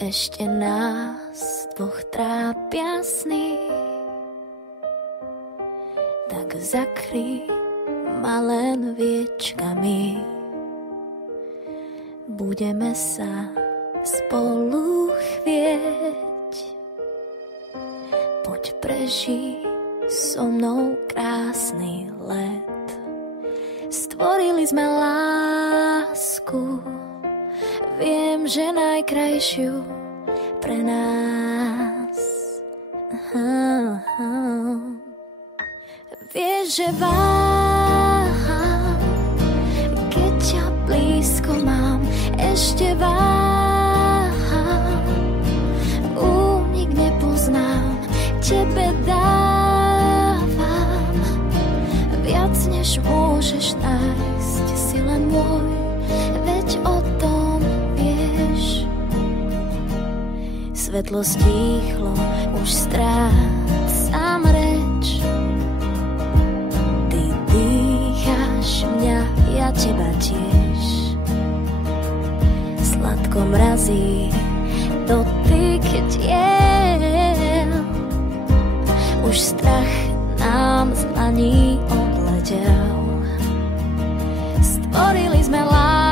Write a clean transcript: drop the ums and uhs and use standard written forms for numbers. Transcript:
Ešte nás dvoch trápia sny, tak zakry ma len viečkami. Budeme sa spolu chvieť, poď prežij so mnou krásny let. Stvorili sme lásku, viem, že najkrajšiu pre nás. Vieš, že váham, keď ťa blízko mám, ešte váham, únik nepoznám, tebe dávam viac, než môžeš nájsť, si len môj, veď o tom vieš. Svetlo stíchlo, už strácam reč, ty dýcháš mňa, ja teba tiež. Sladko mrazí dotyk tiel, už strach nám z dlaní odletel. Stvorili sme lásku,